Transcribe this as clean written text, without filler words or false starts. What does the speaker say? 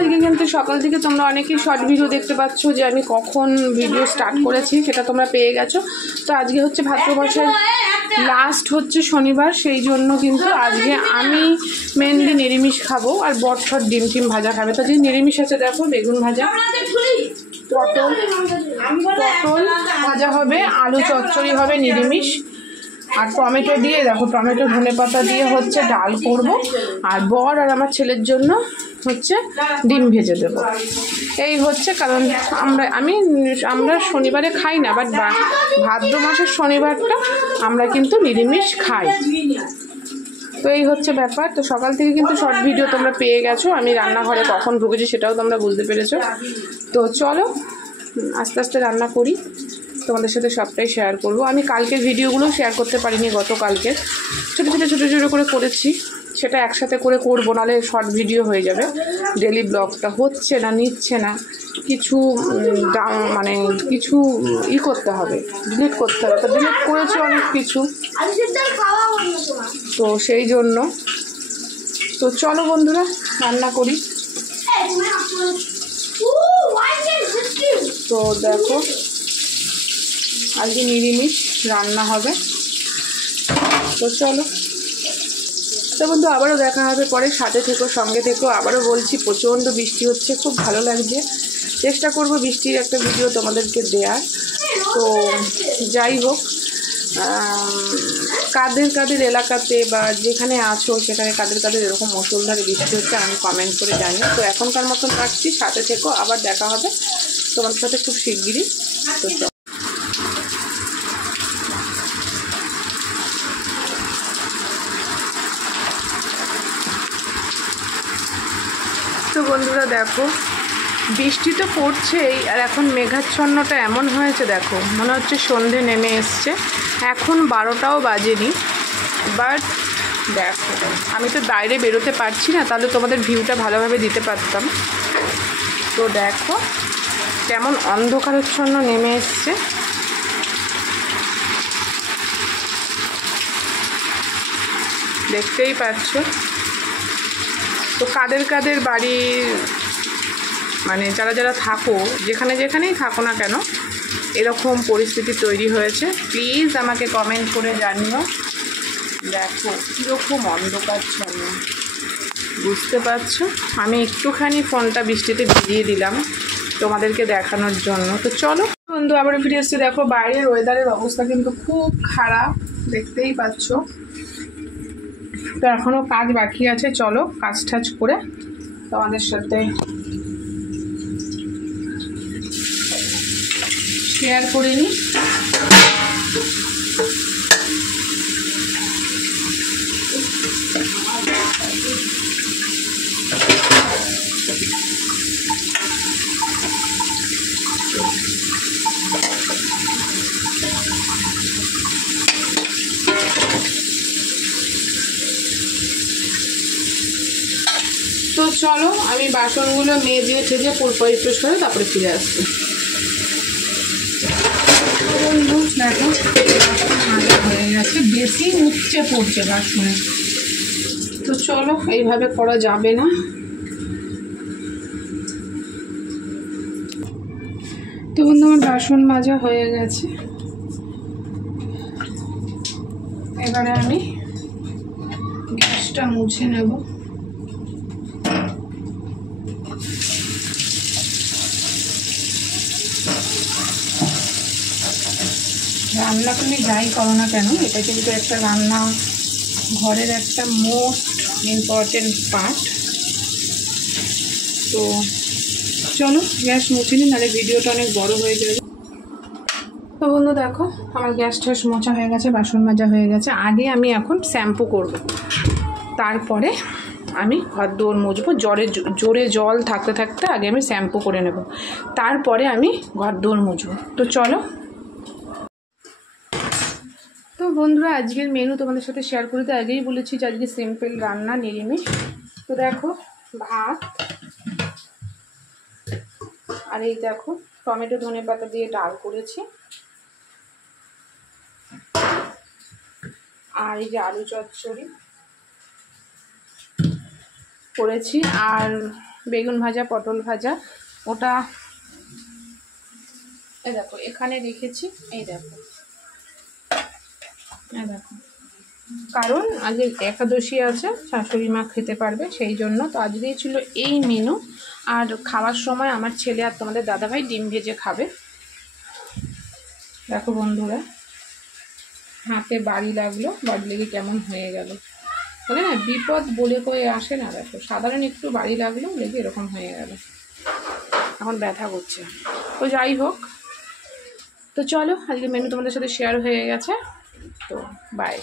আজকে কিন্তু সকাল থেকে তোমরা অনেকেই শর্ট ভিডিও দেখতে পাচ্ছ যে আমি কখন ভিডিও স্টার্ট করেছি, সেটা তোমরা পেয়ে গেছো। তো আজকে হচ্ছে ভাদ্রমাসের লাস্ট হচ্ছে শনিবার, সেই জন্য কিন্তু আজকে আমি মেনলি নিরামিষ খাবো, আর বটফট ডিম টিম ভাজা খাবে। তো যে নিরামিষ আছে দেখো, বেগুন ভাজা, পটল ভাজা হবে, আলু চচ্চড়ি হবে নিরামিষ, আর টমেটো দিয়ে দেখো, টমেটো ধনেপাতা দিয়ে হচ্ছে ডাল করব, আর বর আর আমার ছেলের জন্য হচ্ছে ডিম ভেজে দেবো। এই হচ্ছে কারণ আমরা শনিবারে খাই না, বাট ভাদ্র মাসের শনিবারটা আমরা কিন্তু নিরামিষ খাই। তো এই হচ্ছে ব্যাপার। তো সকাল থেকে কিন্তু শর্ট ভিডিও তোমরা পেয়ে গেছো, আমি রান্নাঘরে কখন ঢুকেছি সেটাও তোমরা বুঝতে পেরেছো। তো চলো আস্তে আস্তে রান্না করি, তোমাদের সাথে সবটাই শেয়ার করব। আমি কালকের ভিডিওগুলো শেয়ার করতে পারিনি, গতকালকে ছোটো ছোটো করে করেছি, সেটা একসাথে করে করবো, নাহলে শর্ট ভিডিও হয়ে যাবে। ডেলি ব্লগটা হচ্ছে না, নিচ্ছে না, কিছু মানে কিছু করতে হবে, ডিলিট করতে হবে। তো ডিলিট করেছি অনেক কিছু, তো সেই জন্য। তো চলো বন্ধুরা রান্না করি। তো দেখো আজকে নিরামিষ রান্না হবে, তো চলো। তো বন্ধু আবারও দেখা হবে পরে, সাথে থেকো, সঙ্গে থেকো। আবারও বলছি প্রচণ্ড বৃষ্টি হচ্ছে, খুব ভালো লাগছে। চেষ্টা করব বৃষ্টির একটা ভিডিও তোমাদেরকে দেওয়ার। তো যাই হোক, কাদের এলাকাতে বা যেখানে আছো সেখানে কাদের এরকম মুষলধারে বৃষ্টি হচ্ছে আমি কমেন্ট করে জানি। তো এখনকার মতন রাখছি, সাথে থেকো, আবার দেখা হবে তোমাদের সাথে খুব শিগগিরই। তো বন্ধুরা দেখো, বৃষ্টি তো পড়ছেই, আর এখন মেঘাচ্ছন্নটা এমন হয়েছে দেখো, মনে হচ্ছে সন্ধে নেমে এসছে। এখন 12টাও বাজেনি, বাট দেখো আমি তো বাইরে বেরোতে পারছি না, তাহলে তোমাদের ভিউটা ভালোভাবে দিতে পারতাম। তো দেখো কেমন অন্ধকারাচ্ছন্ন নেমে এসছে, দেখতেই পাচ্ছ। তো কাদের বাড়ি, মানে যারা থাকো, যেখানেই থাকো না কেন এরকম পরিস্থিতি তৈরি হয়েছে, প্লিজ আমাকে কমেন্ট করে জানিও। দেখো কীরকম অন্ধকারচ্ছন্ন, বুঝতে পারছো। আমি একটুখানি ফোনটা বৃষ্টিতে ভিজিয়ে দিলাম তোমাদেরকে দেখানোর জন্য। তো চলো বন্ধু আবার ফিরে এসেছি। দেখো বাইরের ওয়েদারের অবস্থা কিন্তু খুব খারাপ, দেখতেই পাচ্ছ। তো এখনও কাজ বাকি আছে, চলো কাজ টাজ করে তোমাদের সাথে শেয়ার করে নিই। তো চলো আমি বাসনগুলো মেজে ঠেজে পরিষ্কার করে তারপরে ফিরে আসছি। দেখো মাজা হয়ে গেছে, বেশি উপচে পড়ছে বাসনে। তো চলো, এইভাবে করা যাবে না। তো বন্ধু আমার বাসন মাজা হয়ে গেছে, এবারে আমি গ্যাসটা মুছে নেব। রান্না তুমি যাই করো না কেন, এটা কিন্তু একটা রান্না ঘরের একটা মোস্ট ইম্পর্টেন্ট পার্ট। তো চলো গ্যাস মুছে নিই, নাহলে ভিডিওটা অনেক বড় হয়ে যাবে। তো বন্ধু দেখো আমার গ্যাস ট্যাস মোছা হয়ে গেছে, বাসন মাজা হয়ে গেছে। আগে আমি এখন শ্যাম্পু করব, তারপরে আমি ঘর দৌড় মুছবো। জোরে জল থাকতে থাকতে আগে আমি শ্যাম্পু করে নেব, তারপরে আমি ঘর দৌড় মুছবো। তো চলো। তো বন্ধুরা আজকের মেনু তোমাদের সাথে শেয়ার করতে আগেই বলেছি যে আজকে সিম্পল রান্না, নিরামিষ। তো দেখো ভাত, আর এই দেখো টমেটো ধনেপাতা দিয়ে ডাল করেছি, আর এই যে আলু চচ্চড়ি করেছি, আর বেগুন ভাজা, পটল ভাজা, ওটা এই দেখো এখানে রেখেছি। এই দেখো কারণ আজকে একাদশী আছে, শাশুড়ি মা খেতে পারবে সেই জন্য। তো আজকেই ছিল এই মেনু। আর খাওয়ার সময় আমার ছেলে আর তোমাদের দাদাভাই ডিম ভেজে খাবে। দেখো বন্ধুরা, হাতে বাড়ি লাগলো, বাড়ি লেগে কেমন হয়ে গেল, বলে না বিপদ বলে কয়ে আসে না। দেখো সাধারণ একটু বাড়ি লাগলো, লেগে এরকম হয়ে গেল, এখন ব্যথা করছে। তো যাই হোক, তো চলো আজকে মেনু তোমাদের সাথে শেয়ার হয়ে গেছে, তো বাই।